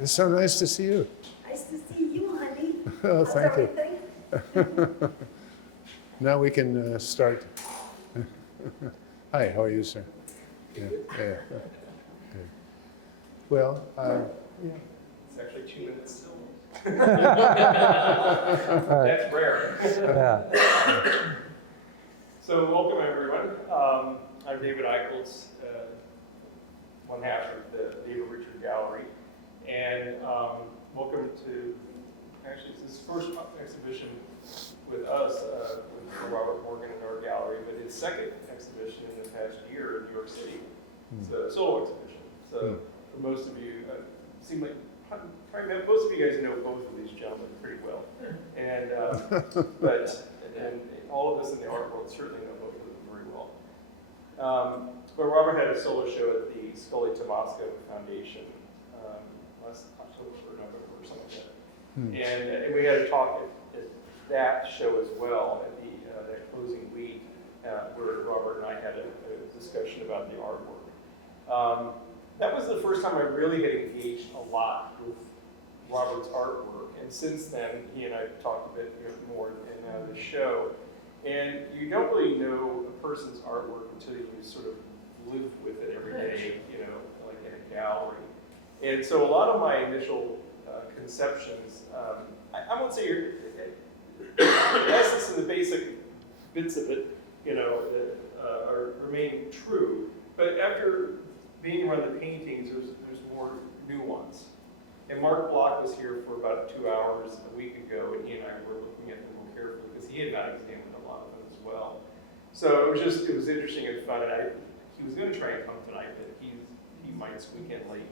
It's so nice to see you. Nice to see you, honey. Oh, How's thank you. everything? Now we can start. Hi, how are you, sir? Yeah, yeah. Good. Well, It's actually 2 minutes still. Right. That's rare. Yeah. So welcome everyone. I'm David Eichholz, one half of the David Richard Gallery. And welcome to, actually it's his first exhibition with us, with Robert Morgan in our gallery, but his second exhibition in the past year in New York City. It's a solo exhibition. So for most of you, seem like most of you guys know both of these gentlemen pretty well. And and all of us in the art world certainly know both of them very well. But Robert had a solo show at the Scully Tomasco Foundation last October or November or something like that. And we had a talk at that show as well at the that closing week where Robert and I had a discussion about the artwork. That was the first time I really had engaged a lot with Robert's artwork, and since then he and I talked a bit more in the show. And you don't really know a person's artwork until you sort of live with it every day, like in a gallery. And so a lot of my initial conceptions, I won't say the essence and the basic bits of it, remain true. But after being around the paintings, there's more nuance. And Mark Block was here for about 2 hours a week ago, and he and I were looking at them more carefully because he had not examined a lot of them as well. So it was interesting and fun. And he was going to try and come tonight, but he might squeak in late.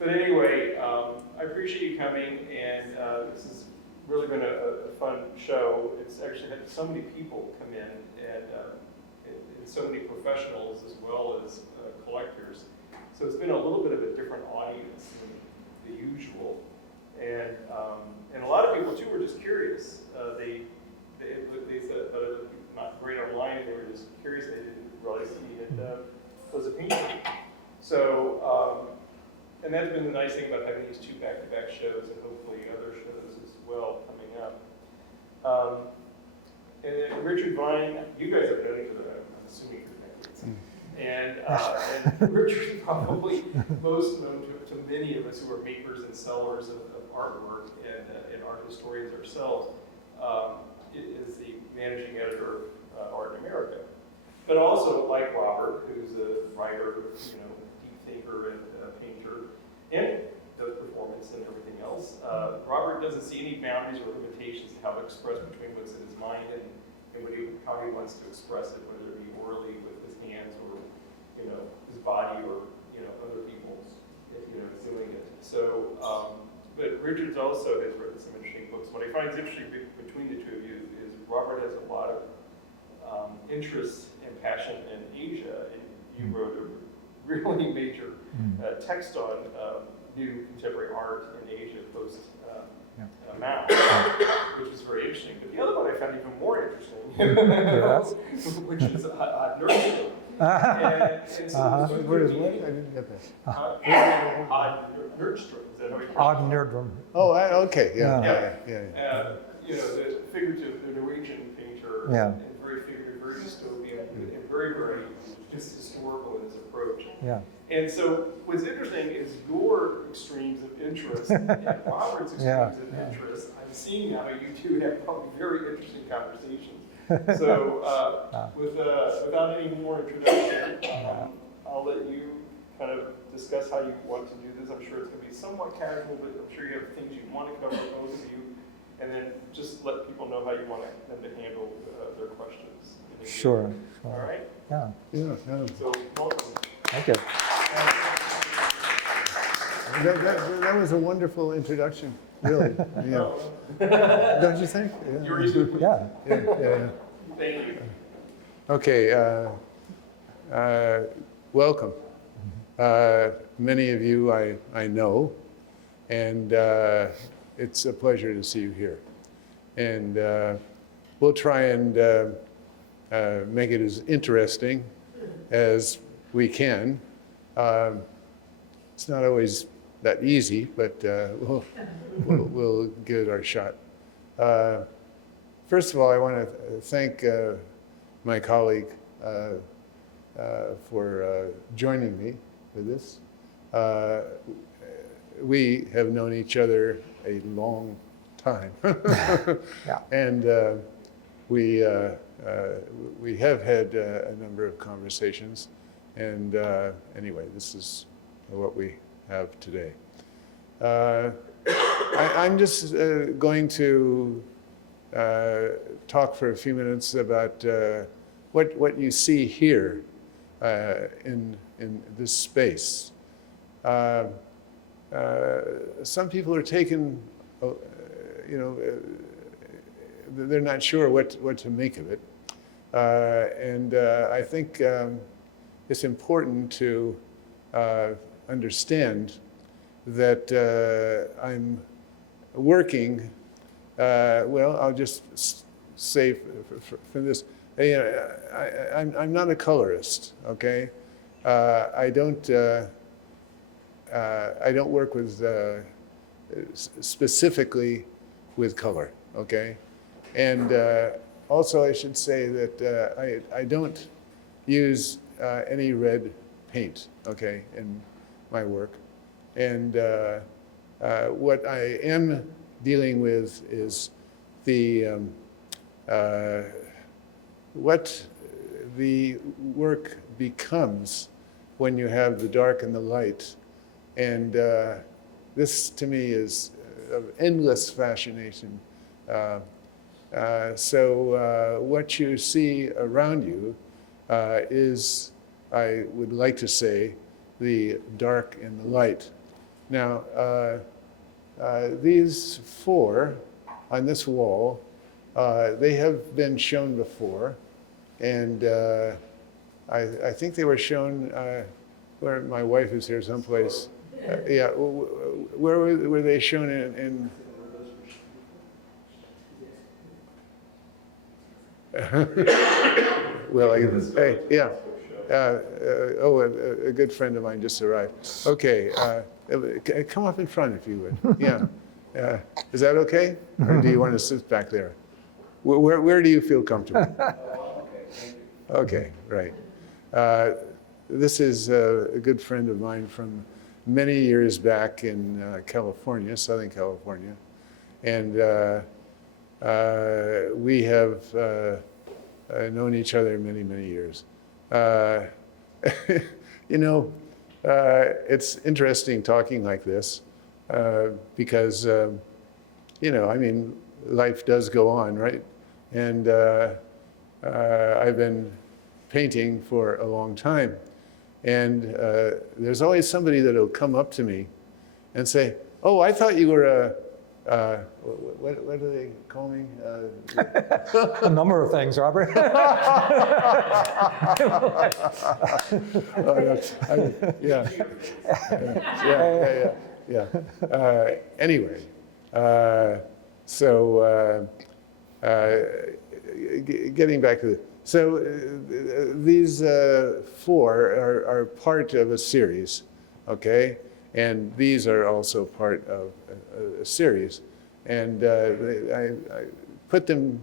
But anyway, I appreciate you coming, and this has really been a fun show. It's actually had so many people come in, and so many professionals as well as collectors. So it's been a little bit of a different audience than the usual. And a lot of people too were just curious. They said that it was not great online, they were just curious, they didn't really see it was a painting. So, and that's been the nice thing about having these 2 back-to-back shows and hopefully other shows as well coming up. And then Richard Vine, you guys have known each other, I'm assuming for decades. And Richard is probably most known to many of us who are makers and sellers of artwork and art historians ourselves, is the managing editor of Art in America. But also, like Robert, who's a writer, deep thinker and painter, and does performance and everything else, Robert doesn't see any boundaries or limitations to how to express between what's in his mind and how he wants to express it, whether it be orally with his hands or his body or other people's doing it. So, but Richard also has written some interesting books. What I find is interesting between the two of you is Robert has a lot of interest and passion in Asia, and you wrote a really major text on new contemporary art in Asia post Mao, which is very interesting. But the other one I found even more interesting, which is Nerdstrom. And so where is what? I didn't get that. Nerdstrom, is that how you pronounce it? Odd Nerdrum. Oh, okay, yeah. The figurative, the Norwegian painter, and very figurative, very dystopian, and very, very just historical in his approach. Yeah. And so what's interesting is your extremes of interest and Robert's extremes of interest. I'm seeing now you two have probably very interesting conversations. So without any more introduction, I'll let you kind of discuss how you want to do this. I'm sure it's going to be somewhat casual, but I'm sure you have things you want to cover, both of you, and then just let people know how you want them to handle their questions. Sure. All right? Yeah. Yeah. So welcome. Thank you. That was a wonderful introduction, really. Yeah. Don't you think? Yeah. You're easy. Yeah. Yeah. Thank you. Okay. Welcome. Many of you I know, and it's a pleasure to see you here. And we'll try and make it as interesting as we can. It's not always that easy, but we'll give it our shot. First of all, I want to thank my colleague for joining me for this. We have known each other a long time. Yeah. And we have had a number of conversations. And anyway, this is what we have today. I'm just going to talk for a few minutes about what you see here in this space. Some people are taken, they're not sure what to make of it. And I think it's important to understand that I'm working, I'll just say from this, I'm not a colorist, okay? I don't work with specifically with color, okay? And also I should say that I don't use any red paint, okay, in my work. And what I am dealing with is the what the work becomes when you have the dark and the light. And this to me is of endless fascination. So what you see around you is, I would like to say, the dark and the light. Now, these four on this wall, they have been shown before, and I think they were shown where my wife is here someplace. Yeah, where were they shown in well, hey, yeah. A good friend of mine just arrived. Okay, come up in front if you would. Yeah. Is that okay? Or do you want to sit back there? Where do you feel comfortable? Okay, right. This is a good friend of mine from many years back in California, Southern California. And we have known each other many, many years. It's interesting talking like this because, life does go on, right? And I've been painting for a long time. And there's always somebody that'll come up to me and say, "Oh, I thought you were what do they call me?" A number of things, Robert. Anyway, getting back to these four are part of a series, okay? And these are also part of a series. And I put them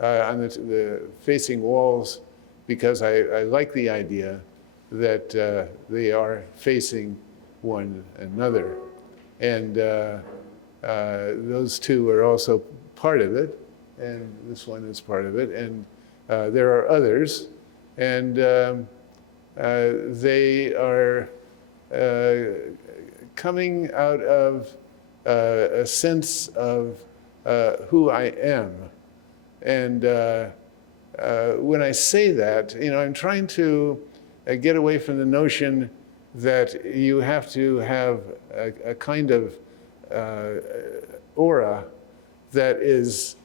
on the facing walls because I like the idea that they are facing one another. And those two are also part of it, and this one is part of it. And there are others, and they are coming out of a sense of who I am. And when I say that, I'm trying to get away from the notion that you have to have a kind of aura that is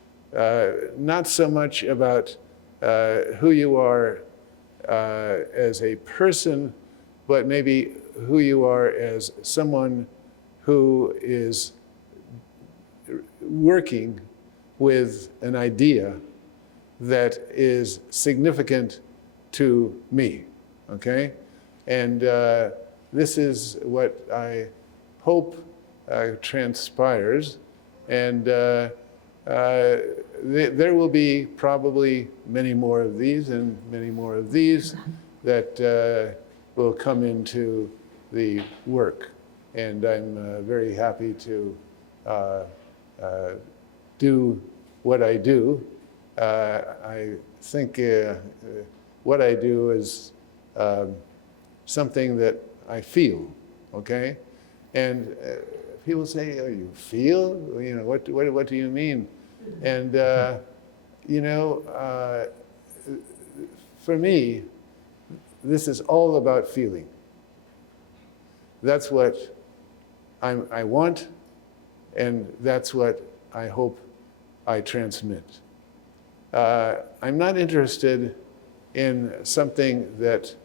not so much about who you are as a person, but maybe who you are as someone who is working with an idea that is significant to me, okay? And this is what I hope transpires. And there will be probably many more of these and many more of these that will come into the work. And I'm very happy to do what I do. I think what I do is something that I feel, okay? And people say, "Oh, you feel? You know, what do you mean?" And you know, for me, this is all about feeling. That's what I want, and that's what I hope I transmit. I'm not interested in something that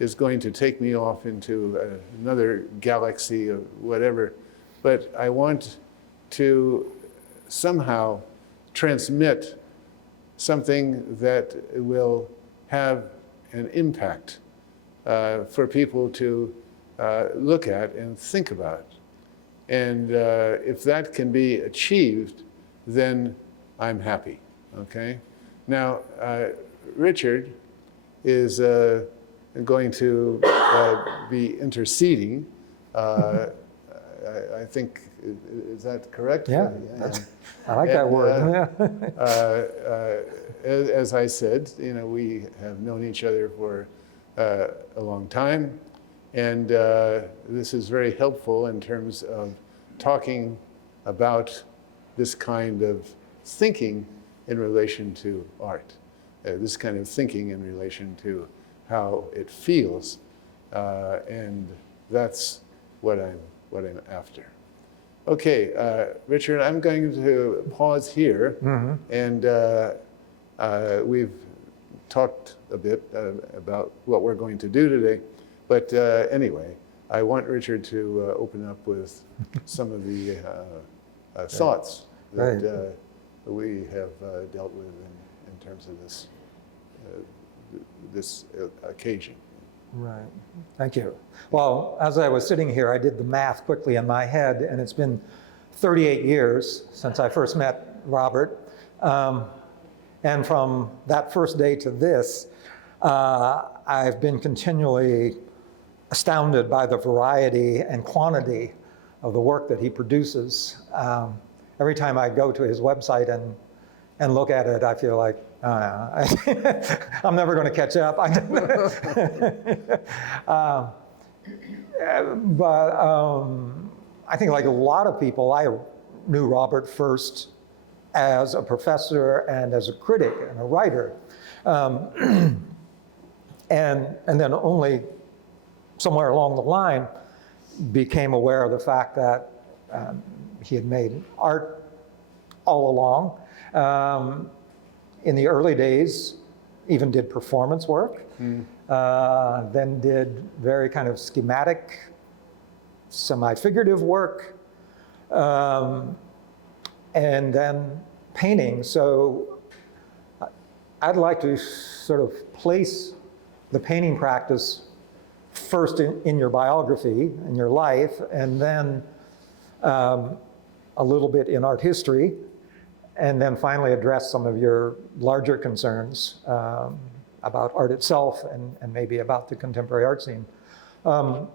is going to take me off into another galaxy or whatever, but I want to somehow transmit something that will have an impact for people to look at and think about. And if that can be achieved, then I'm happy, okay? Now, Richard is going to be interceding. I think, is that correct? Yeah, I like that word. As I said, you know, we have known each other for a long time, and this is very helpful in terms of talking about this kind of thinking in relation to art, this kind of thinking in relation to how it feels, and that's what I'm after. Okay, Richard, I'm going to pause here, and we've talked a bit about what we're going to do today, but anyway, I want Richard to open up with some of the thoughts that we have dealt with in terms of this occasion. Right. Thank you. Well, as I was sitting here, I did the math quickly in my head, and it's been 38 years since I first met Robert. And from that first day to this, I've been continually astounded by the variety and quantity of the work that he produces. Every time I go to his website and look at it, I feel like, I'm never going to catch up. But I think, like a lot of people, I knew Robert first as a professor and as a critic and a writer. And then only somewhere along the line became aware of the fact that he had made art all along. In the early days, even did performance work, then did very kind of schematic, semi-figurative work, and then painting. So I'd like to sort of place the painting practice first in your biography, in your life, and then a little bit in art history, and then finally address some of your larger concerns about art itself and maybe about the contemporary art scene. So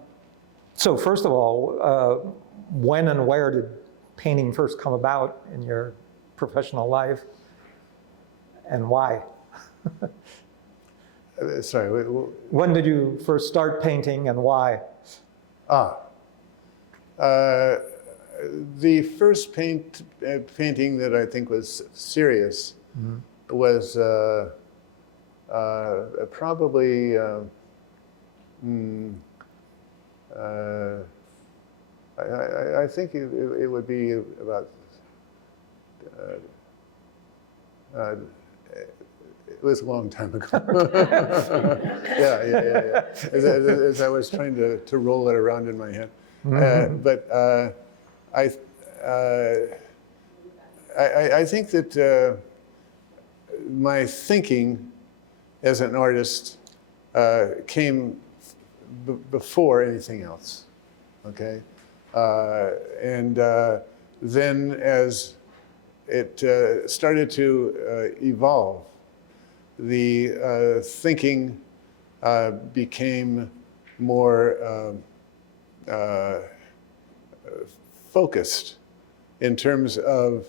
first of all, when and where did painting first come about in your professional life, and why? Sorry. When did you first start painting and why? The first painting that I think was serious was probably I think it would be about it was a long time ago. Yeah. As I was trying to roll it around in my head, but I think that my thinking as an artist came before anything else, okay? And then as it started to evolve, the thinking became more focused in terms of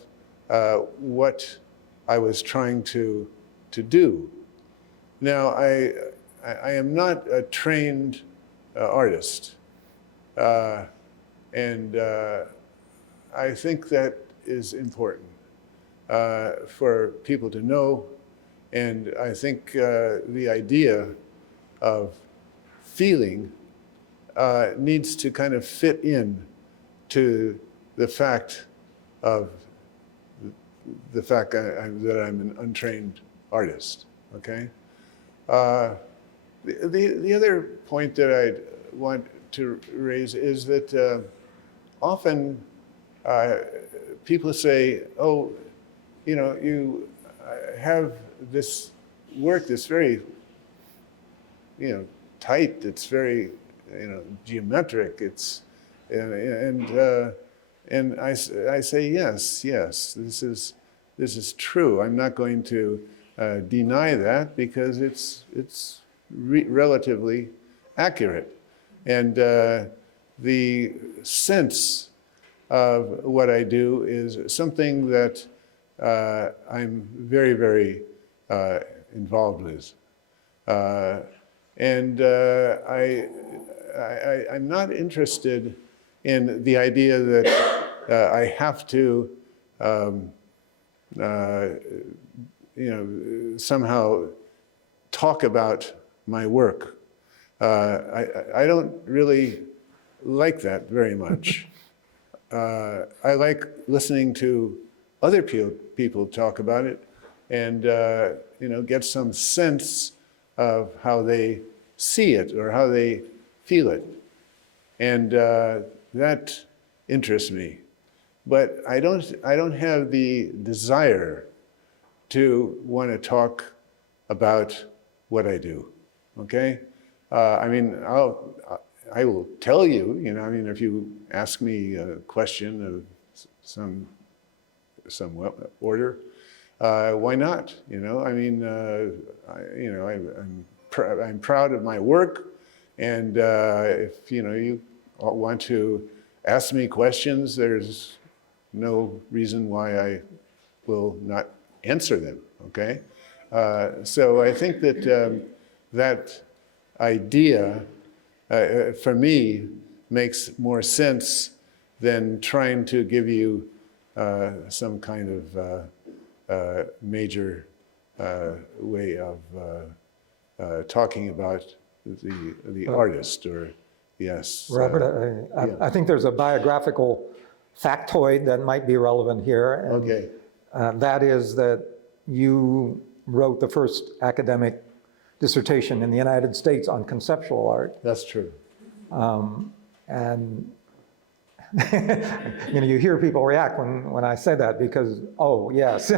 what I was trying to do. Now, I am not a trained artist, and I think that is important for people to know. And I think the idea of feeling needs to kind of fit in to the fact of that I'm an untrained artist. Okay. The other point that I'd want to raise is that often people say, "Oh, you know, you have this work that's very, you know, tight. It's very, you know, geometric. It's and I say yes, this is true. I'm not going to deny that because it's relatively accurate, and the sense of what I do is something that I'm very, very involved with, and I'm not interested in the idea that I have to, somehow talk about my work. I don't really like that very much. I like listening to other people talk about it and get some sense of how they see it or how they feel it. And that interests me. But I don't have the desire to want to talk about what I do, okay? I will tell you, if you ask me a question of some order, why not? I'm proud of my work, and if you want to ask me questions, there's no reason why I will not answer them, okay? So I think that that idea, for me, makes more sense than trying to give you some kind of major way of talking about the artist, or yes. Robert, I think there's a biographical factoid that might be relevant here. And, Okay. that is that you wrote the first academic dissertation in the United States on conceptual art. That's true. And you hear people react when I say that because, oh, yes,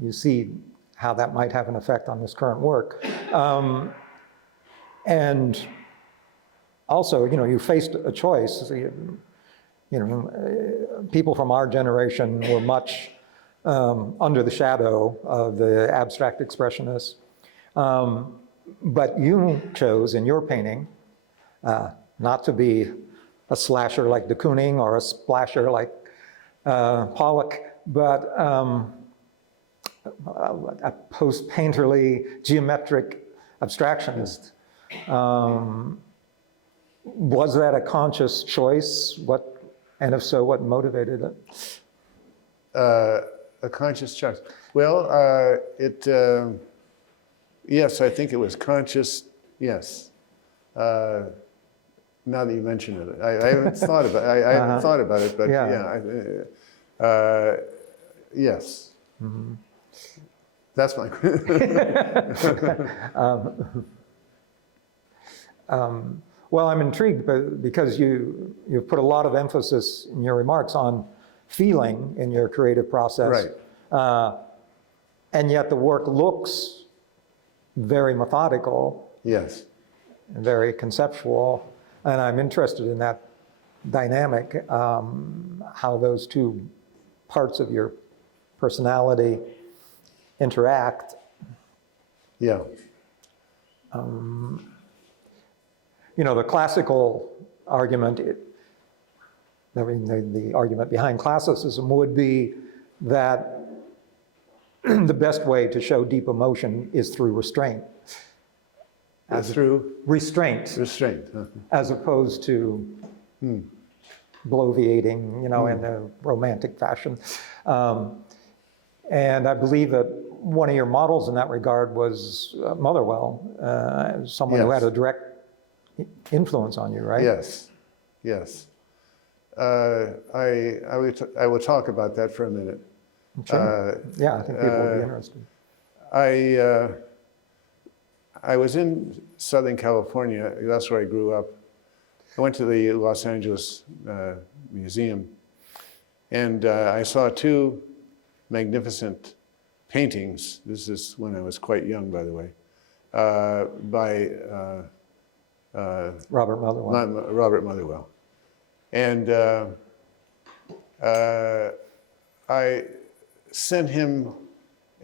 you see how that might have an effect on this current work. And also, you faced a choice. People from our generation were much under the shadow of the abstract expressionists. But you chose in your painting not to be a slasher like de Kooning or a splasher like Pollock, but a post-painterly geometric abstractionist. Was that a conscious choice? And if so, what motivated it? A conscious choice. Well, yes, I think it was conscious, yes. Now that you mention it, I haven't thought about it. I haven't thought about it, but yes. Mm-hmm. That's my. Well, I'm intrigued because you've put a lot of emphasis in your remarks on feeling in your creative process. Right. And yet the work looks very methodical. Yes. and very conceptual, and I'm interested in that dynamic, how those two parts of your personality interact. Yeah. You know, the classical argument, the argument behind classicism would be that the best way to show deep emotion is through restraint. Through Restraint, restraint. Huh? as opposed to bloviating, you know, in a romantic fashion. And I believe that one of your models in that regard was Motherwell, someone who Yes. had a direct influence on you, right? Yes, yes. I will talk about that for a minute. Sure. Yeah, I think people would be interested. I was in Southern California. That's where I grew up. I went to the Los Angeles Museum, and I saw two magnificent paintings. This is when I was quite young, by the way, by Robert Motherwell. Robert Motherwell. And I sent him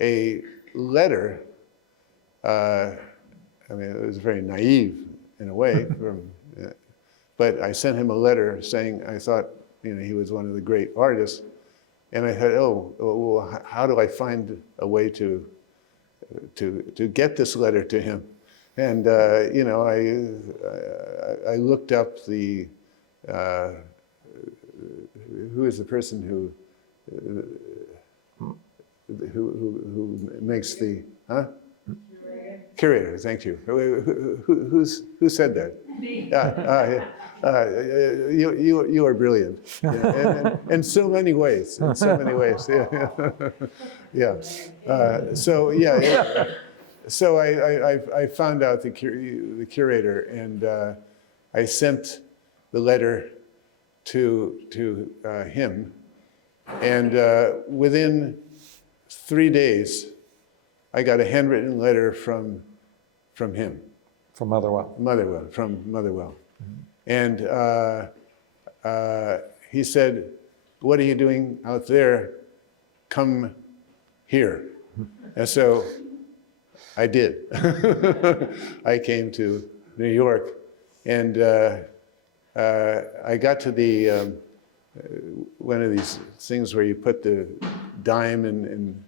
a letter. I mean, it was very naive in a way, but I sent him a letter saying I thought, you know, he was one of the great artists. And I thought, oh, well, how do I find a way to get this letter to him? And you know, I looked up the who is the person who makes the curator. Thank you. Who said that? You are brilliant. Yeah. In so many ways. In so many ways. Yeah. Yeah. So yeah. So I found out the curator, and I sent the letter to him, and within 3 days, I got a handwritten letter from him. From Motherwell. From Motherwell. And he said, "What are you doing out there? Come here." And so I did. I came to New York, and I got to the one of these things where you put the dime in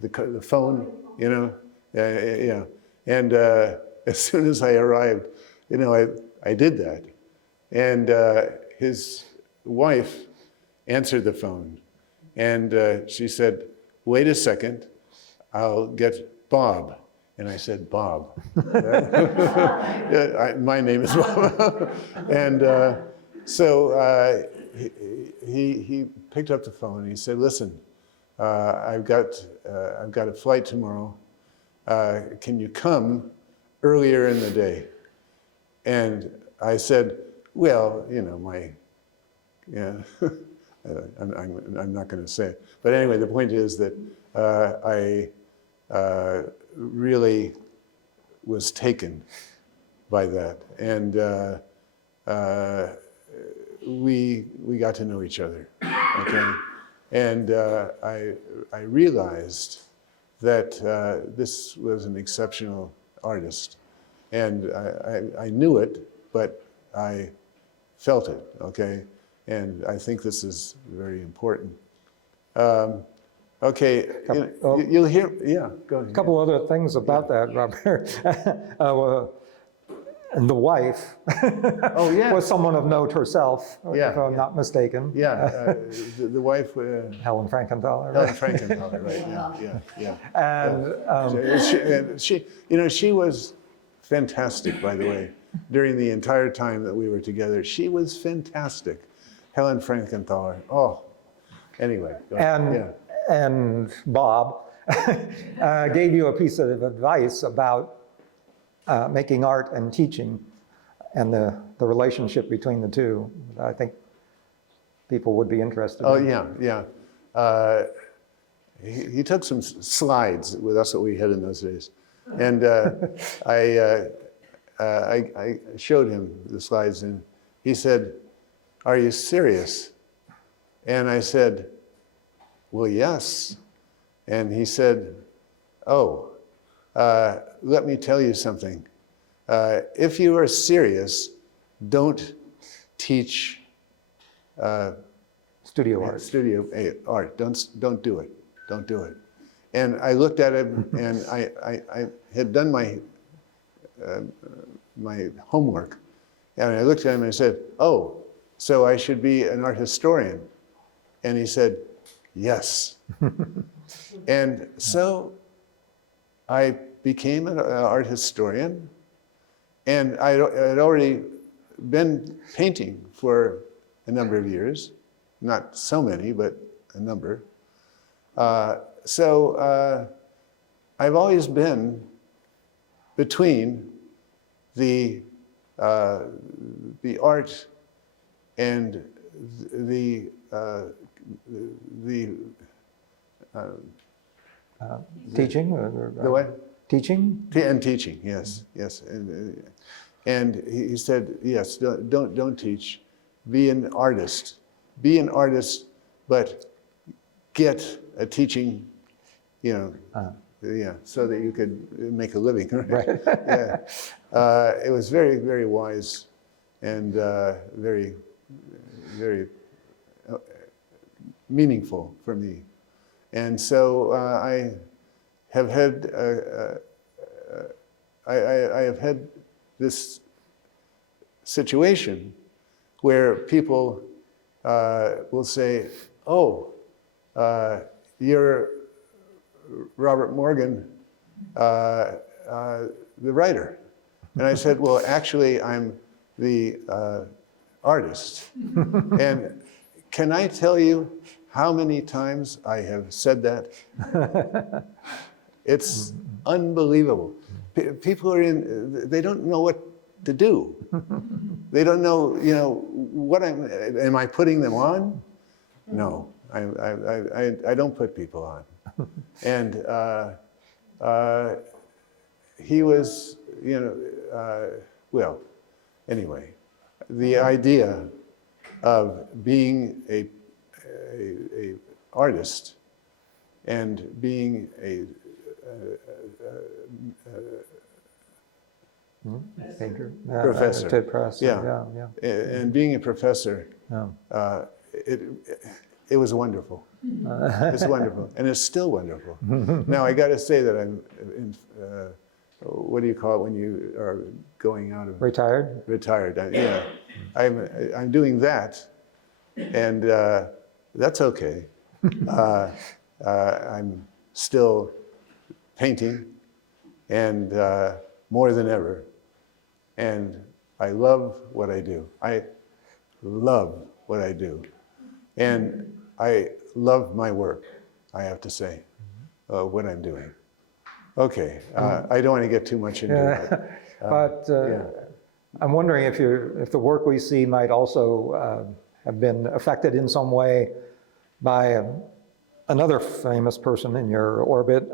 the phone, you know, yeah. And as soon as I arrived, you know, I did that, and his wife answered the phone, and she said, "Wait a second, I'll get Bob." And I said, "Bob." My name is Bob. And so he picked up the phone and he said, "Listen, I've got a flight tomorrow. Can you come earlier in the day?" And I said, "Well, you know, I'm not going to say it. But anyway, the point is that I really was taken by that, and we got to know each other, okay? And I realized that this was an exceptional artist, and I knew it, but I felt it, okay? And I think this is very important. Okay, you'll hear, yeah, go ahead. A couple other things about that, Robert. And the wife Oh, yeah. was someone of note herself, Yeah. if I'm not mistaken. Yeah, the wife, Helen Frankenthaler. Helen Right? Frankenthaler, right? Yeah. And She, you know, she was fantastic, by the way. During the entire time that we were together, she was fantastic. Helen Frankenthaler. Oh, anyway. Go ahead. And Bob gave you a piece of advice about making art and teaching, and the relationship between the two. I think people would be interested Oh, in. yeah. He took some slides with us that we had in those days, and I showed him the slides, and he said, "Are you serious?" And I said, "Well, yes." And he said, "Oh, let me tell you something. If you are serious, don't teach Studio art. studio art. Don't do it. Don't do it." And I looked at him, and I had done my my homework, and I looked at him and I said, "Oh, so I should be an art historian?" And he said, "Yes." And so I became an art historian, and I had already been painting for a number of years, not so many, but a number. So I've always been between the art and the Teaching? the what? Teaching? And teaching, yes, yes. And he said, yes, don't teach. Be an artist. Be an artist, but get a teaching, yeah, so that you could make a living, right? Yeah. It was very, very wise and very, very meaningful for me. And so I have had I have had this situation where people will say, "Oh, you're Robert Morgan, the writer." And I said, "Well, actually, I'm the artist." And can I tell you how many times I have said that? It's unbelievable. People are they don't know what to do. They don't know, what am I putting them on? No, I don't put people on. And he was, well, anyway, the idea of being a artist and being a Painter? Professor. Ted Press. Yeah. And being a professor, Yeah. it was wonderful. It's wonderful, and it's still wonderful. Now I got to say that I'm in, what do you call it when you are going out of Retired? retired? Yeah, I'm doing that, and that's okay. I'm still painting, and more than ever, and I love what I do. I love what I do, and I love my work, I have to say, what I'm doing. Okay, I don't want to get too much into it. But Yeah. I'm wondering if the work we see might also have been affected in some way by another famous person in your orbit.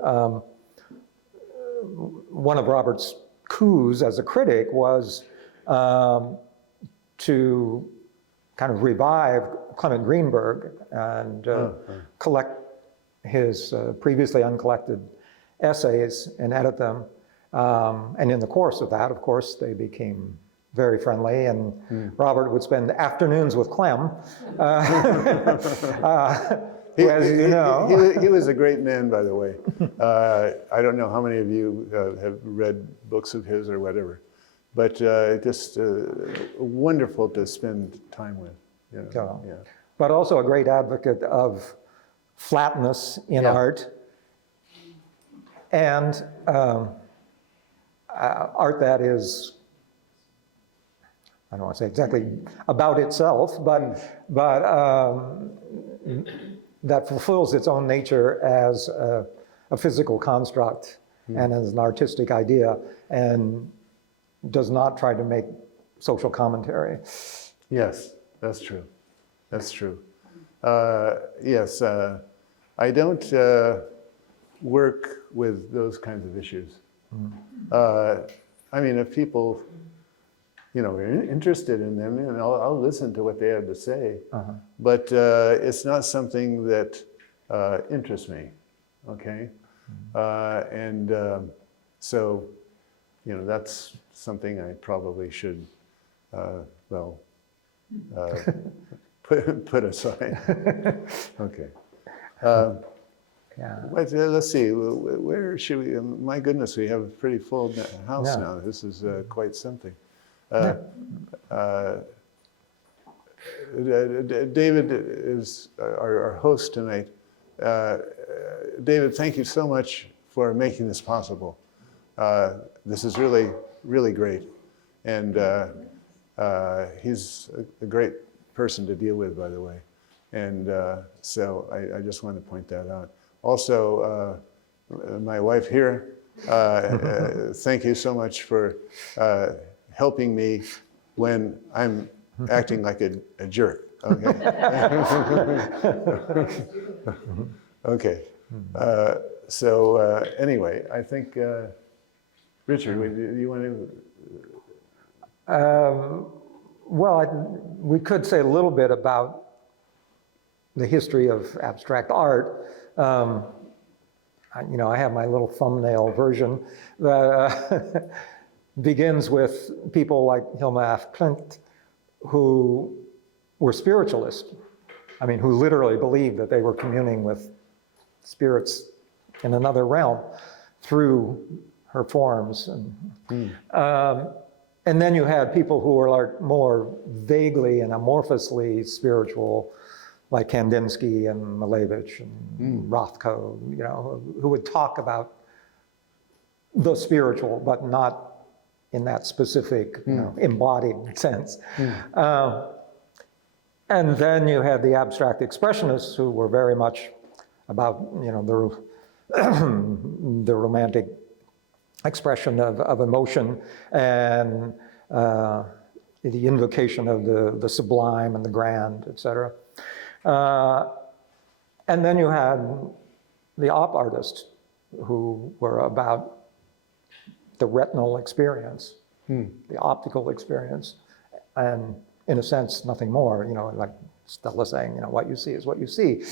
One of Robert's coups as a critic was to kind of revive Clement Greenberg and collect his previously uncollected essays and edit them. And in the course of that, of course, they became very friendly, and Robert would spend afternoons with Clem, who, as you know. He was a great man, by the way. I don't know how many of you have read books of his or whatever, but just wonderful to spend time with. Yeah. But also a great advocate of flatness in art, and art that is, I don't want to say exactly about itself, but that fulfills its own nature as a physical construct and as an artistic idea, and does not try to make social commentary. Yes, that's true. That's true. Yes, I don't work with those kinds of issues. I mean, if people, are interested in them, and I'll listen to what they have to say. But it's not something that interests me. Okay, and so, that's something I probably should, put aside. Okay. Yeah. Let's see, where should we, my goodness, we have a pretty full house Yeah. now. This is quite something. David is our host tonight. David, thank you so much for making this possible. This is really, really great. And he's a great person to deal with, by the way. And so I just want to point that out. Also, my wife here, thank you so much for helping me when I'm acting like a jerk. Okay. Okay. So anyway, I think, Richard, do you want to? We could say a little bit about the history of abstract art. I have my little thumbnail version that begins with people like Hilma af Klint, who were spiritualists. I mean, who literally believed that they were communing with spirits in another realm through her forms. And then you had people who were like more vaguely and amorphously spiritual, like Kandinsky and Malevich and Rothko, who would talk about the spiritual, but not in that specific embodied sense. And then you had the abstract expressionists, who were very much about the romantic expression of emotion and the invocation of the sublime and the grand, etc. And then you had the op artists, who were about the retinal experience, the optical experience, and in a sense, nothing more, like Stella saying, what you see is what you see.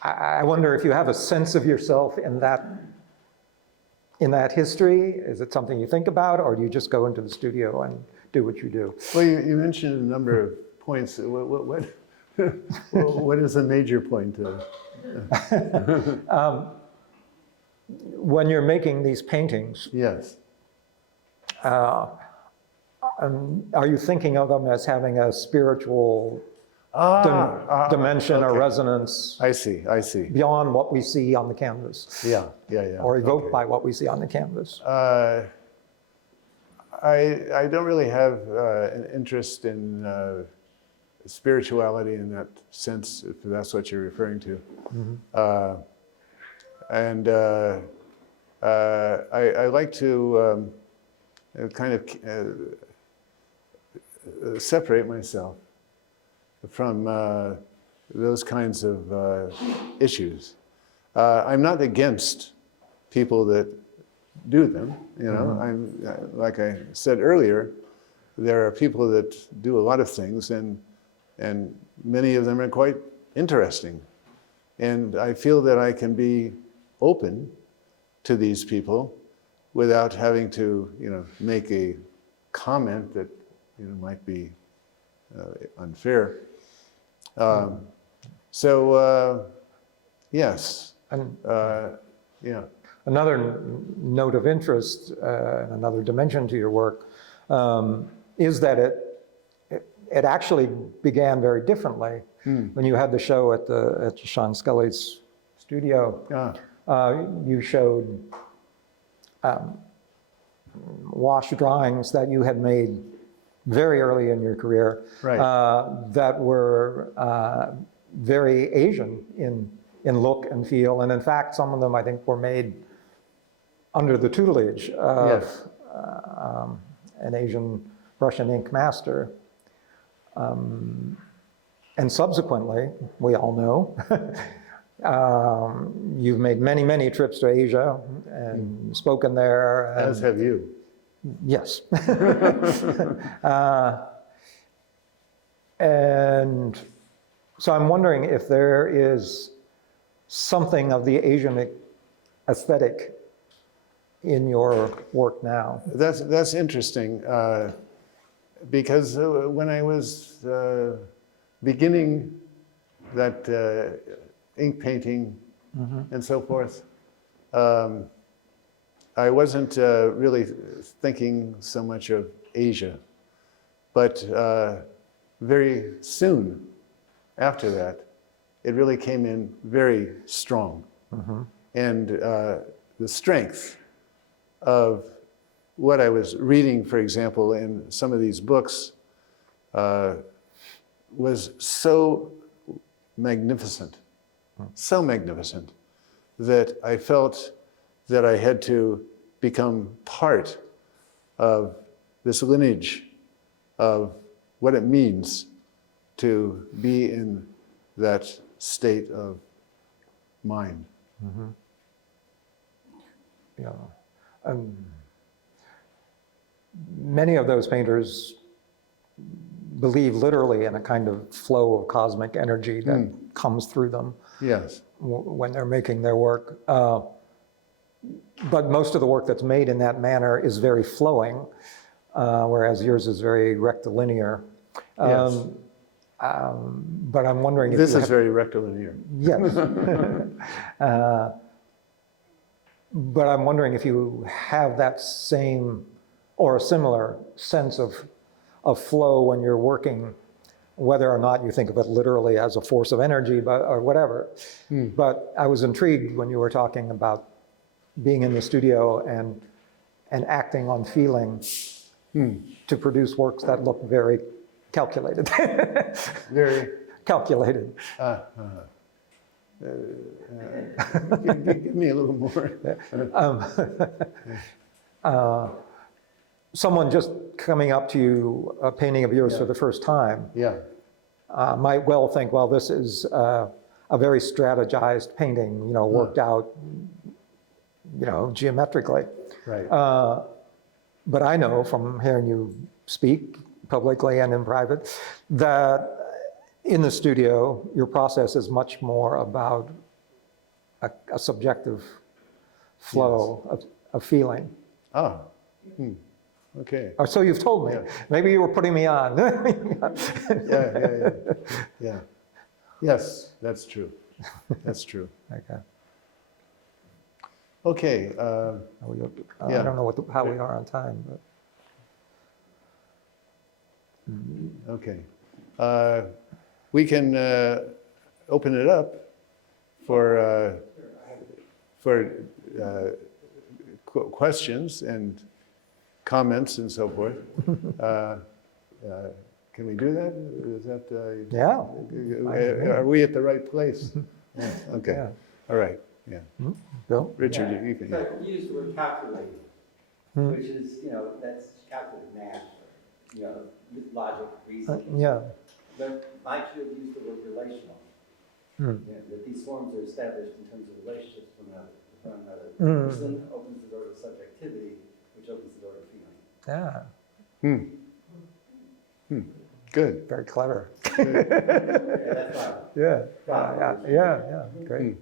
I wonder if you have a sense of yourself in that history. Is it something you think about, or do you just go into the studio and do what you do? Well, you mentioned a number of points. What is a major point? When you're making these paintings, Yes. are you thinking of them as having a spiritual dimension or okay. resonance I see. beyond what we see on the canvas? Yeah. Or evoked Okay. by what we see on the canvas? I don't really have an interest in spirituality in that sense, if that's what you're referring to. I like to kind of separate myself from those kinds of issues. I'm not against people that do them. Like I said earlier, there are people that do a lot of things, and many of them are quite interesting. And I feel that I can be open to these people without having to, make a comment that, might be unfair. Yes. Yeah. Another note of interest, another dimension to your work, is that it actually began very differently. When you had the show at Sean Scully's studio, you showed wash drawings that you had made very early in your career, Right. that were very Asian in look and feel. And in fact, some of them I think were made under the tutelage of Yes. an Asian Russian ink master. And subsequently, we all know, You've made many, many trips to Asia and spoken there. As have you. Yes. And so I'm wondering if there is something of the Asian aesthetic in your work now. That's interesting, because when I was beginning that ink painting and so forth, I wasn't really thinking so much of Asia, but very soon after that, it really came in very strong. And the strength of what I was reading, for example, in some of these books, was so magnificent, that I felt that I had to become part of this lineage of what it means to be in that state of mind. Yeah. Many of those painters believe literally in a kind of flow of cosmic energy that comes through them Yes. when they're making their work. But most of the work that's made in that manner is very flowing, whereas yours is very rectilinear. Yes. But I'm wondering if This you is have, very rectilinear. yes. But I'm wondering if you have that same or a similar sense of flow when you're working, whether or not you think of it literally as a force of energy, or whatever. But I was intrigued when you were talking about being in the studio and acting on feeling to produce works that look very calculated. Very. Calculated. Give me a little more. Someone just coming up to you, a painting of yours for the first time, Yeah. might well think, well, this is a very strategized painting, worked out, geometrically. Right. But I know from hearing you speak publicly and in private that in the studio, your process is much more about a subjective flow of feeling. Ah. Okay. Or so you've told me. Yeah. Maybe you were putting me on. Yeah. Yes, that's true. That's true. Okay. Okay. I Yeah. don't know how we are on time, but. Okay. We can open it up for questions and comments and so forth. Can we do that? Is that? Yeah. Are we at the right place? Yeah. Okay. Yeah. All right. Yeah. Bill? Richard, you can. So you used the word calculate, which is, that's calculated math, logic, reasoning. Yeah. But might you have used the word relational? That these forms are established in terms of relationships with one another. Which then opens the door to subjectivity, which opens the door to feeling. Yeah. Good. Very clever. Yeah, that's right. Yeah. Great.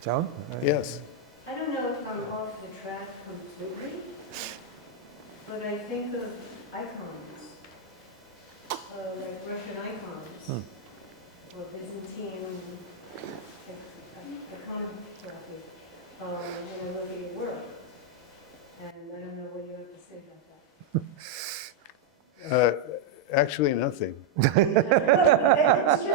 Joan? Yes. I don't know if I'm off the track completely, but I think of icons, like Russian icons, or Byzantine iconography, when I look at your work. And I don't know what you have to say about that. Actually, nothing. Excuse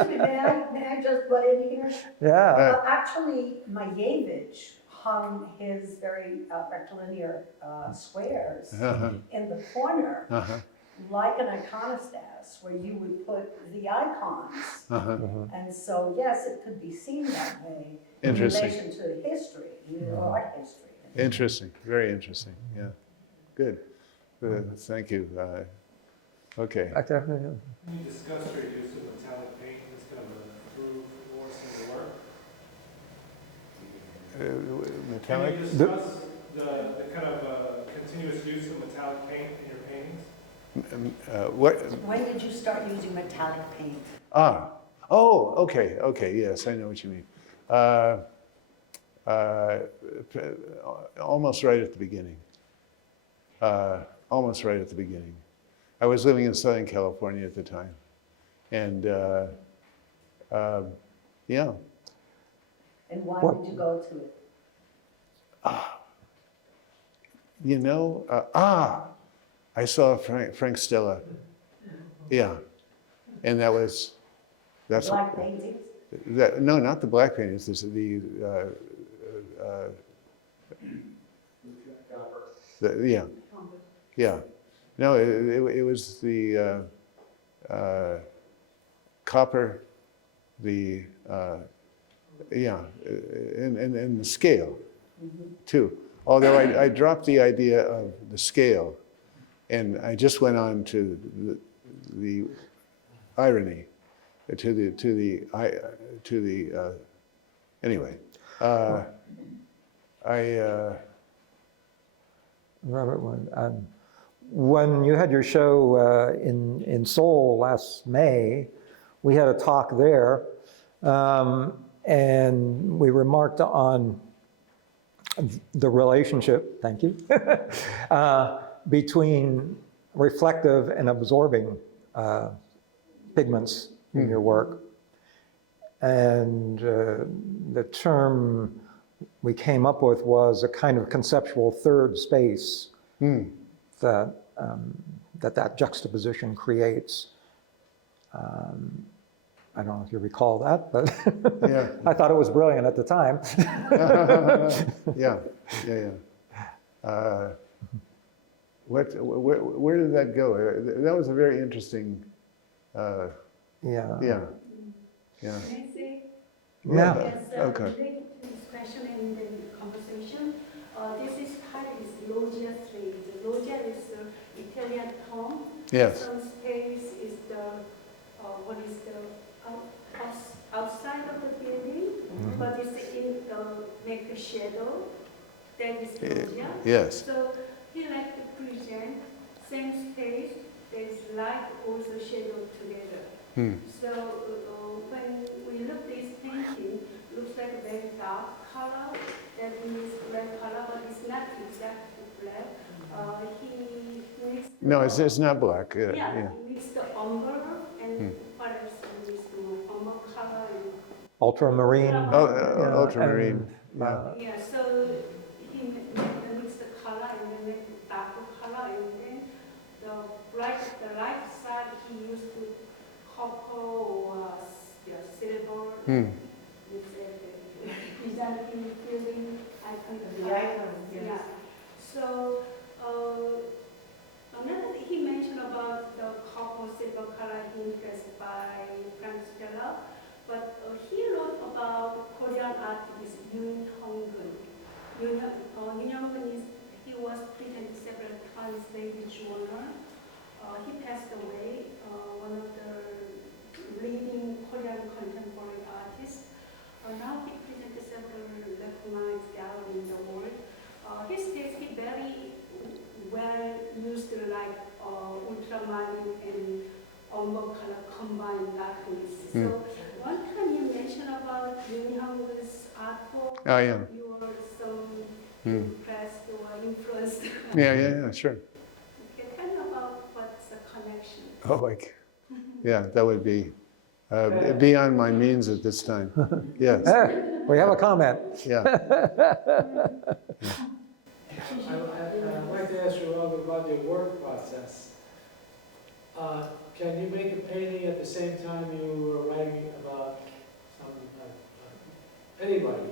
me, may I just butt in here? Yeah. Actually, Malevich hung his very rectilinear squares in the corner, like an iconostas, where you would put the icons. And so, yes, it could be seen that way in Interesting. relation to history, art history. Interesting. Very interesting. Yeah. Good. Thank you. Okay. Back there? You discussed your use of metallic paint. It's kind of Metallic? Can you discuss the kind of continuous use of metallic paint in your paintings? What? When did you start using metallic paint? Oh, okay, yes, I know what you mean. Almost right at the beginning. Almost right at the beginning. I was living in Southern California at the time. And yeah. And why What- did you go to it? You know, I saw Frank Stella. Yeah. And that's Black paintings? no, not the black paintings. This is yeah. Yeah. No, it was the copper, the yeah, and the scale too. Although I dropped the idea of the scale, and I just went on to the irony, to the anyway. Robert, when you had your show in Seoul last May, we had a talk there, and we remarked on the relationship, thank you, between reflective and absorbing pigments in your work. And the term we came up with was a kind of conceptual third space that juxtaposition creates. I don't know if you recall that, but Yeah. I thought it was brilliant at the time. Yeah. Where did that go? That was a very interesting. Yeah. Yeah. Can I say? Yeah. Yes, Okay. related to this question and the conversation, this is part is loggia street. Loggia is the Italian term. Yes. Some space is the, what is the, outside of the building, but it's in the, make a shadow. That is loggia. Yes. So he like to present same space, there's light also shadow together. So when we look this painting, looks like a very dark color. That means red color, but it's not exactly black. He mixed. No, it's not black. Yeah, he mixed the umber and perhaps he mixed more umber color and. Ultramarine. Oh, ultramarine. Yeah. Yeah, so he mixed the color and then made darker color, and then the right side he used to copper or silver. It's a Byzantine feeling icon. The icon, yes. Yeah. So another thing he mentioned about the copper silver color impressed by Frank Stella, but he wrote about Korean artist Yoon Hong-gun. Yoon Hong-gun is, he was presented several times Lady Journal. He passed away, one of the leading Korean contemporary artists. Now he presented several recognized galleries in the world. His text very well used like ultramarine and umber color combined darkness. So one time you mentioned about Yoon Hong-gun's artwork. Oh, yeah. You were so impressed or influenced. Yeah, sure. Can you tell me about what's the connection? Oh, yeah, that would be beyond my means at this time. Yes. We have a comment. Yeah. I'd like to ask you a little bit about your work process. Can you make a painting at the same time you were writing about some anybody?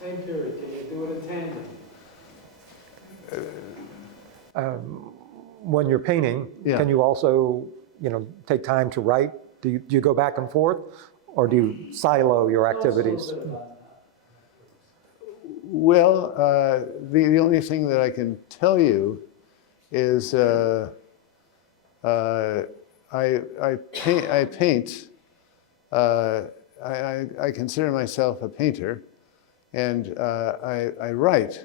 Same period. Can you do it in tandem? When you're painting, Yeah. can you also, take time to write? Do you go back and forth, or do you silo your activities? Tell us a little bit about that. Well, the only thing that I can tell you is I paint. I consider myself a painter, And I write,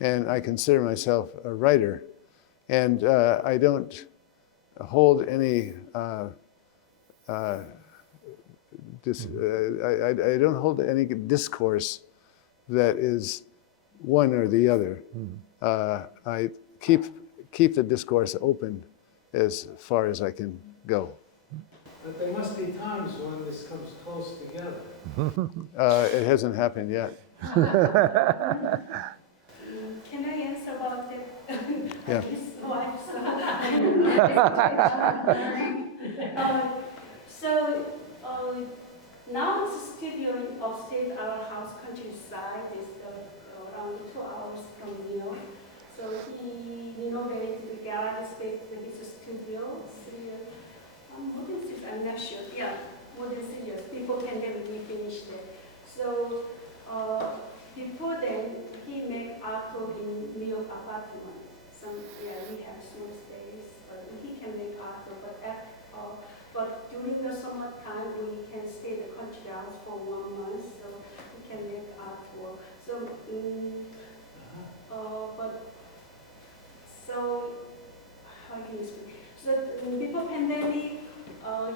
and I consider myself a writer. And I don't hold any, I don't hold any discourse that is one or the other. I keep the discourse open as far as I can go. But there must be times when this comes close together. It hasn't happened yet. Can I answer about that? Yeah. His wife's so now it's studio in upstate our house countryside. It's around 2 hours from New York. So he renovated the garage space with his studio. 3 years. More than 6, I'm not sure. Yeah, more than 3 years. People can get finished it. So before then, he made artwork in New York apartment. We have small space, but he can make artwork. But during the summertime, we can stay in the country house for 1 month, so we can make artwork. So, how can you speak? So before pandemic,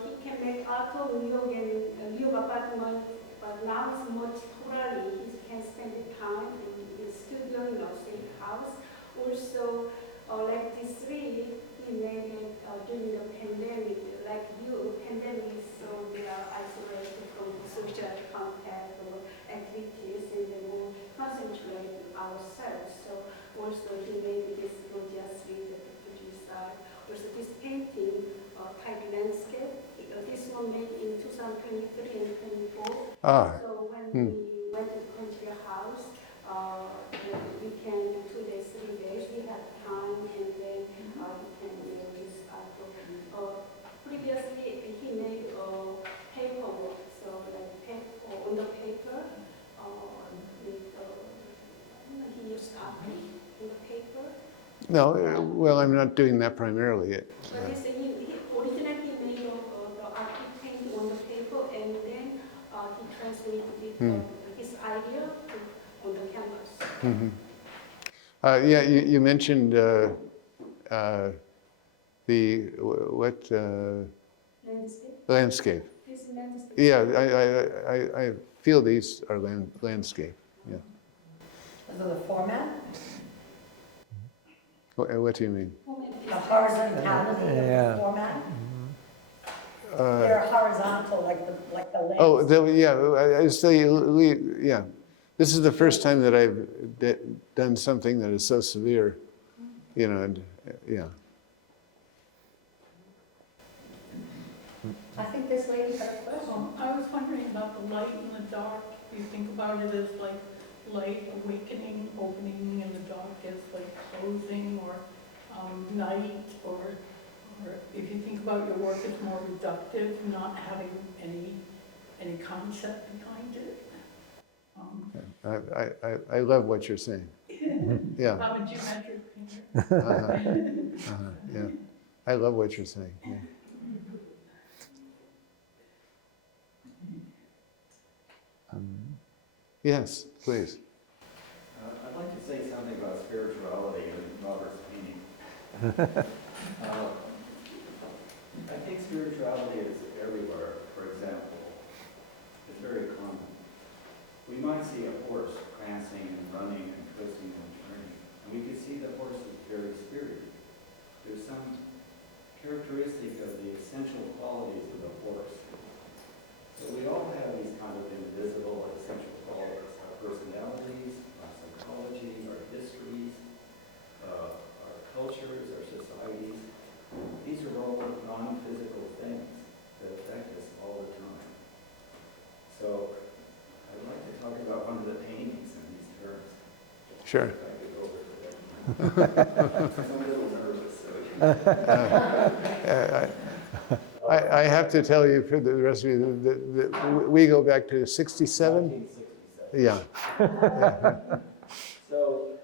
he can make artwork in New York and New York apartment, but now it's much poorly. He can spend the time in his studio in our state house. Also, like this tree, he made it during the pandemic. Like pandemic, so we are isolated from social contact or activities, and then we concentrate ourselves. So also he made this gorgeous tree at the countryside. Also this painting, type landscape, this one made in 2023 and 24. So when we went to the country house, the weekend, 2 days, 3 days, we had time, and then he can make this artwork. Previously, he made paperwork, so like on the paper, he used acrylic on the paper. No, well, I'm not doing that primarily. But originally he made the acrylic paint on the paper, and then he translated his idea on the canvas. Yeah, you mentioned the what landscape? This landscape. Yeah, I feel these are landscape. Yeah. So the format, What do you mean? the horizontality of the format. They're horizontal, like the Oh, landscape. yeah. I say, yeah. This is the first time that I've done something that is so severe, and yeah. I think this lady had a question. I was wondering about the light and the dark. Do you think about it as like light awakening, opening, and the dark as like closing, or night, or if you think about your work as more reductive, not having any concept behind it? I love what you're saying. Yeah. I'm a geometric painter. Yeah. I love what you're saying. Yeah. Yes, please. I'd like to say something about spirituality in Robert's painting. I think spirituality is everywhere. For example, it's very common. We might see a horse prancing and running and twisting and turning, and we can see the horse is very spirited. There's some characteristic of the essential qualities of the horse. So we all have these kind of invisible essential qualities, our personalities, our psychology, our histories, our cultures, our societies. These are all non-physical things that affect us all the time. So I'd like to talk about one of the paintings in these terms. Sure. If I could go over to that. I'm a little nervous, so. I have to tell you for the rest of you that we go back to 67. 1967. Yeah. So,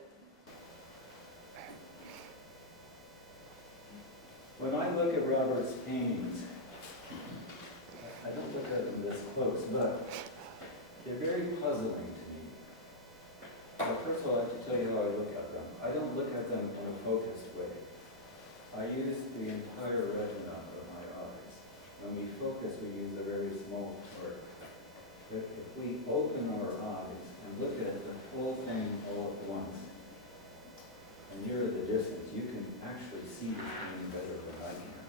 when I look at Robert's paintings, I don't look at them this close, but they're very puzzling to me. first of all, I have to tell you how I look at them. I don't look at them in a focused way. I use the entire retina of my eyes. When we focus, we use a very small part. If we open our eyes and look at the whole thing all at once, and you're at the distance, you can actually see the painting better than I can.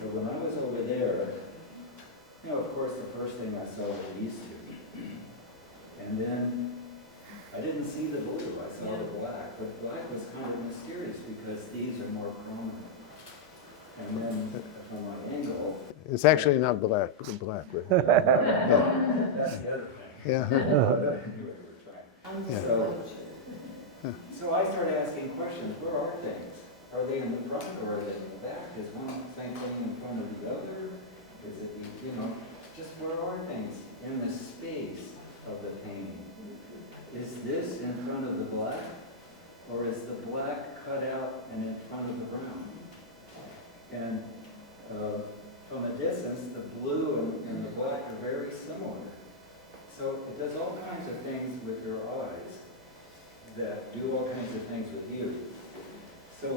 So when I was over there, you know, of course, the first thing I saw was these two. And then I didn't see the blue, I saw the black. But black was kind of mysterious because these are more prominent. And then from my angle, It's actually not black, black. But, yeah. that's the other thing. Yeah. I knew what you were trying. Yeah. So I started asking questions. Where are things? Are they in the front or are they in the back? Is one thing in front of the other? Is it, you know, just where are things in the space of the painting? Is this in front of the black? Or is the black cut out and in front of the brown? And from a distance, the blue and the black are very similar. So it does all kinds of things with your eyes that do all kinds of things with you. So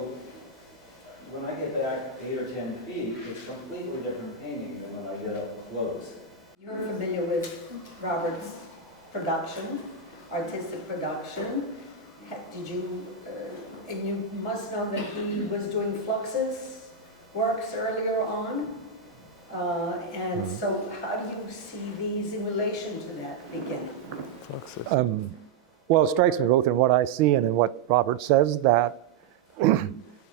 when I get back 8 or 10 feet, it's a completely different painting than when I get up close. You're familiar with Robert's production, artistic production. Did you, and you must know that he was doing Fluxus works earlier on. And so how do you see these in relation to that beginning? Well, it strikes me both in what I see and in what Robert says that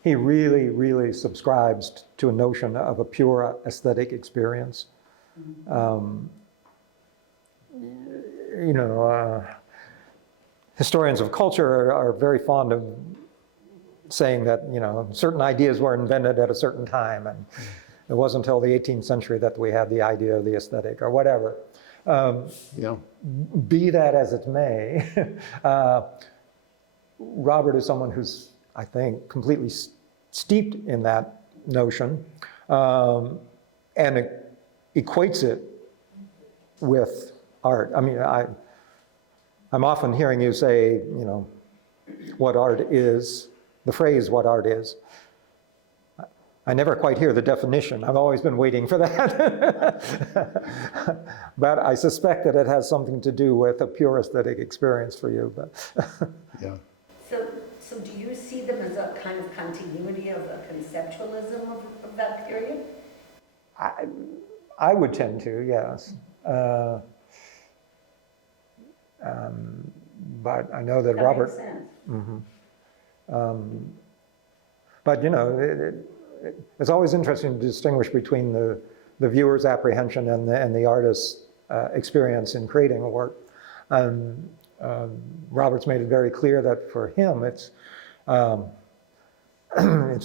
he really, really subscribes to a notion of a pure aesthetic experience. You know, historians of culture are very fond of saying that, you know, certain ideas were invented at a certain time, and it wasn't until the 18th century that we had the idea of the aesthetic or whatever. Yeah. Be that as it may, Robert is someone who's, I think, completely steeped in that notion, and it equates it with art. I mean, I'm often hearing you say, you know, what art is, the phrase what art is. I never quite hear the definition. I've always been waiting for that. But I suspect that it has something to do with a pure aesthetic experience for you. But Yeah. So do you see them as a kind of continuity of a conceptualism of that period? I would tend to, yes. But I know that Robert. Makes sense. But you know, it's always interesting to distinguish between the viewer's apprehension and the artist's experience in creating a work. Robert's made it very clear that for him, it's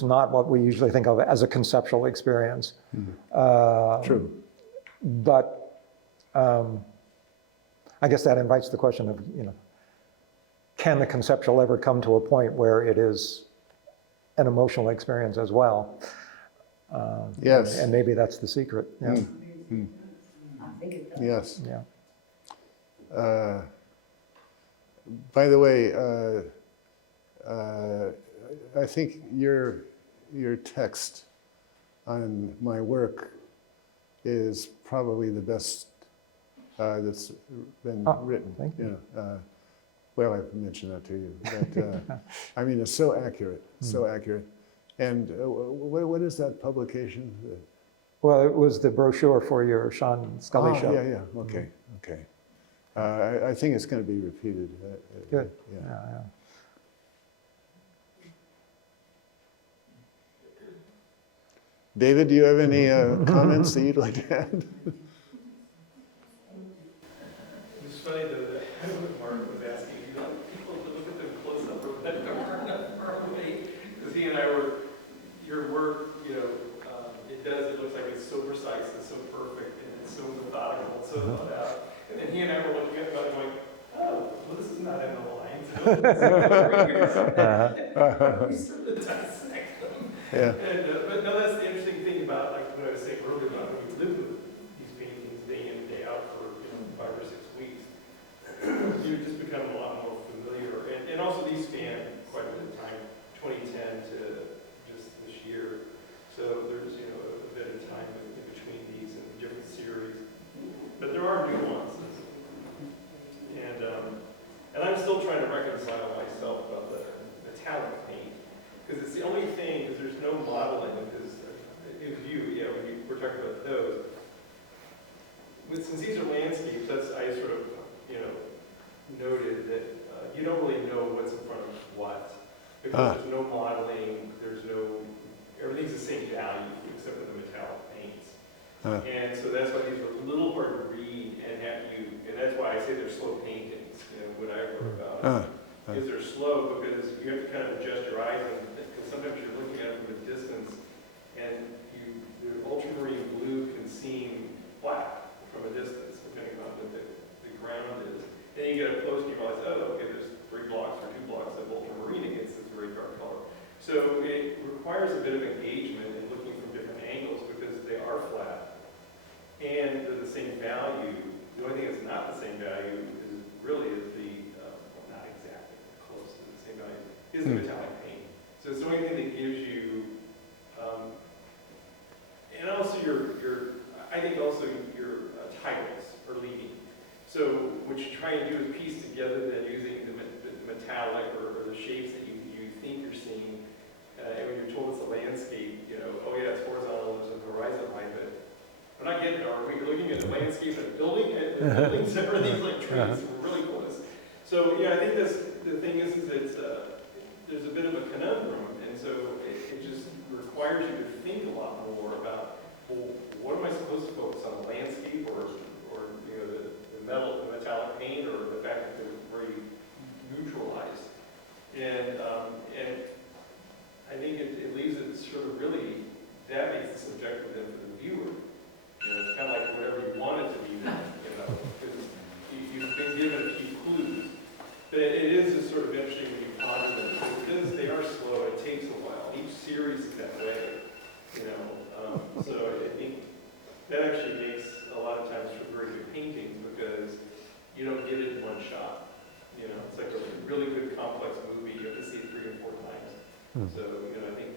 not what we usually think of as a conceptual experience. True. But I guess that invites the question of, you know, can the conceptual ever come to a point where it is an emotional experience as well? Yes. And maybe that's the secret. Yeah. I think it does. Yes. Yeah. By the way, I think your text on my work is probably the best that's been written. Thank you. Yeah. Well, I've mentioned that to you. But, I mean, it's so accurate, so accurate. And what is that publication? Well, it was the brochure for your Sean Scully show. Yeah, yeah. Okay, okay. I think it's going to be repeated. Good. Yeah. Yeah. David, do you have any comments that you'd like to add? It's funny though that Mark was asking, you know, people to look at them close up or that far away. Because he and I were, your work, you know, it looks like it's so precise and so perfect and it's so methodical and so thought out. And then he and I were looking at it going, oh, well, this is not in the lines. We sort of dissect them. Yeah. And, but no, that's the interesting thing about, like what I was saying earlier about when you live with these paintings day in and day out for 5 or 6 weeks, you just become a lot more familiar since these are landscapes, that's, I sort of, noted that you don't really know what's in front of what. Because there's no modeling, everything's the same value except for the metallic paints. And so that's why these are a little hard to read and that's why I say they're slow paintings, what I wrote about. Because they're slow, because you have to kind of adjust your eyes, because sometimes you're looking at it from a distance, and the ultramarine blue can seem black from a distance, depending on what the ground is. Then you get up close and you realize, oh, okay, there's 3 blocks or 2 blocks of ultramarine against this very dark color. So it requires a bit of engagement in looking from different angles, because they are flat, and they're the same value. The only thing that's not the same value is the not exactly close to the same value, is the metallic paint. So it's the only thing that gives you, and also I think also your titles are leading. So what you try and do is piece together then using the metallic or the shapes that you think you're seeing. And when you're told it's a landscape, oh yeah, it's horizontal, there's a horizon line, but we're not getting it. Are we looking at the landscape and a building, and buildings, everything's like trees, really coolness. So yeah, I think the thing is it's there's a bit of a conundrum, and so it just requires you to think a lot more about, well, what am I supposed to focus on, the landscape or the metallic paint, or the fact that they're very neutralized, and I think it leaves it sort of really, that makes it subjective then for the viewer. It's kind of like whatever you want it to be then, because you've been given a few clues. But it is just sort of interesting when you ponder them, because they are slow, it takes a while. Each series is that way, so I think that actually makes a lot of times for very good paintings, because you don't get it in one shot. It's like a really good complex movie, you have to see it 3 or 4 times. So, I think,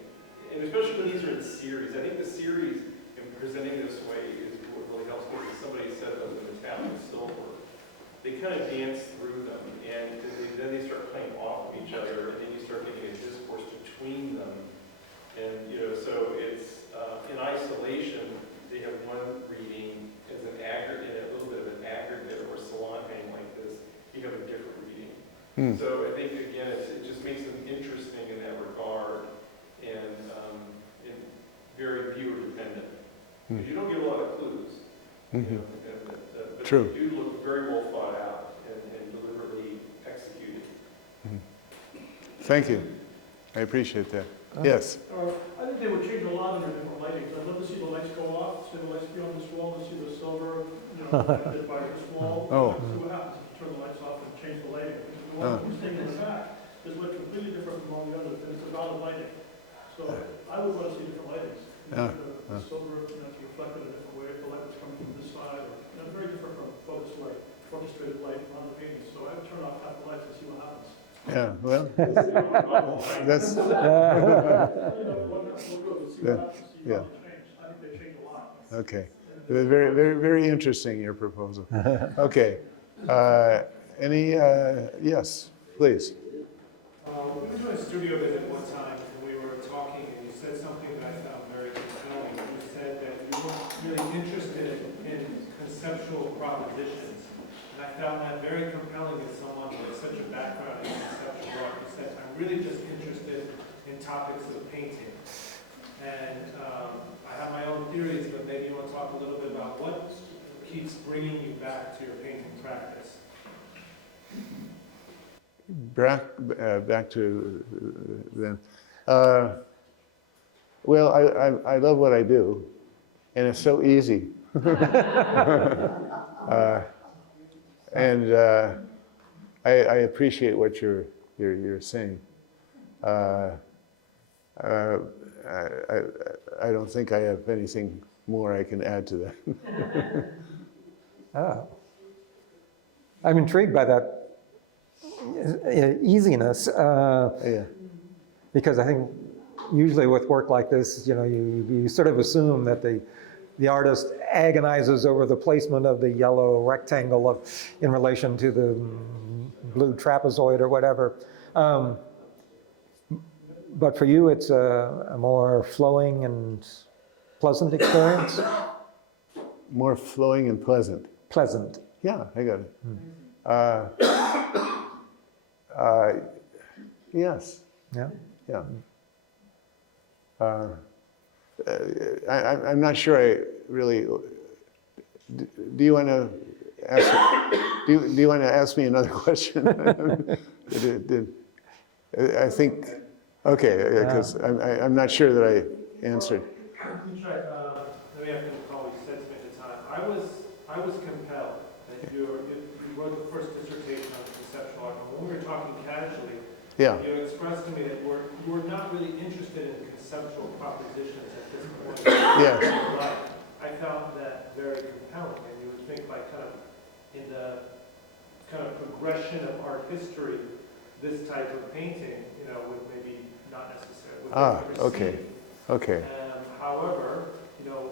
and especially when these are in series, I think the series in presenting this way is what really helps, because somebody said about the metallic silver, they kind of dance through them, and then they start playing off of each other, and then you start getting a discourse between them. And, so it's, in isolation, they have one reading as an aggregate, a little bit of an aggregate or salon painting like this, you have a different reading. So I think, again, it just makes them interesting in that regard, and very viewer dependent. Because you don't get a lot of clues. But True. they do look very well thought out and deliberately executed. Thank you. I appreciate that. Yes. I think they would change a lot under different lightings. I'd love to see the lights go off, see the lights be on this wall, and see the silver, lighted by this wall. Oh. See what happens if you turn the lights off and change the lighting. Because the one we're seeing in the back is lit completely different from all the others, and it's a valid lighting. So I would want to see different lightings. The silver, to reflect it a different way, if the light was coming from this side, or very different from focused light, orchestrated light on the painting. So I would turn off half the lights and see what happens. Yeah, well, that's, yeah. I think they change a lot. Okay. Very, very, very interesting, your proposal. Okay. Yes, please. We were doing a studio visit one time, and we were talking, and you said something that I found very compelling. You said that you weren't really interested in conceptual propositions. And I found that very compelling as someone with such a background in conceptual art. You said, I'm really just interested in topics of painting. And I have my own theories, but maybe you want to talk a little bit about what keeps bringing you back to your painting practice. Back to then. Well, I love what I do, and it's so easy. And I appreciate what you're saying. I don't think I have anything more I can add to that. I'm intrigued by that easiness, Yeah. because I think usually with work like this, you sort of assume that the artist agonizes over the placement of the yellow rectangle in relation to the blue trapezoid or whatever. But for you, it's a more flowing and pleasant experience? More flowing and pleasant. pleasant. Yeah, I got it. Yes, Yeah. yeah. I'm not sure I really, do you want to ask, do you want to ask me another question? I think, okay, because I'm not sure that I answered. Let me try, let me have to recall what you said to me at the time. I was compelled that you wrote the first dissertation on conceptual art, and when we were talking casually, Yeah, you expressed to me that you were not really interested in conceptual propositions at this point yes, in your life. I found that very compelling, and you would think like kind of in the kind of progression of art history, this type of painting, you know, would maybe not necessarily, would okay, okay, however, you know,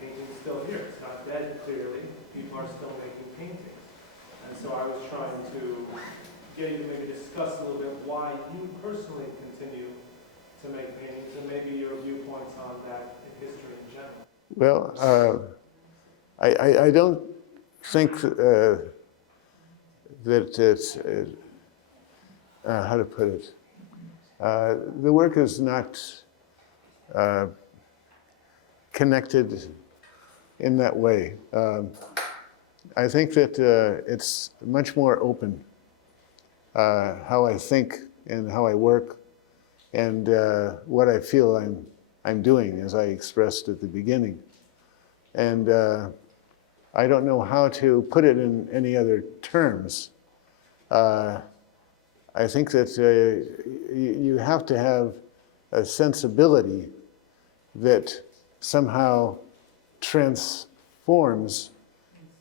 painting's still here. It's not dead, clearly. People are still making paintings. And so I was trying to get you to maybe discuss a little bit why you personally continue to make paintings and maybe your viewpoints on that in history in general. well, I don't think that it's, how to put it, the work is not connected in that way. I think that it's much more open, how I think and how I work and what I feel I'm doing, as I expressed at the beginning. And I don't know how to put it in any other terms. I think that you have to have a sensibility that somehow transforms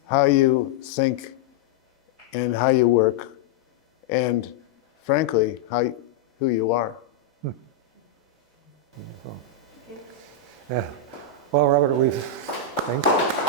how you think and how you work and, frankly, who you are. Yeah. Well, Robert, thank you.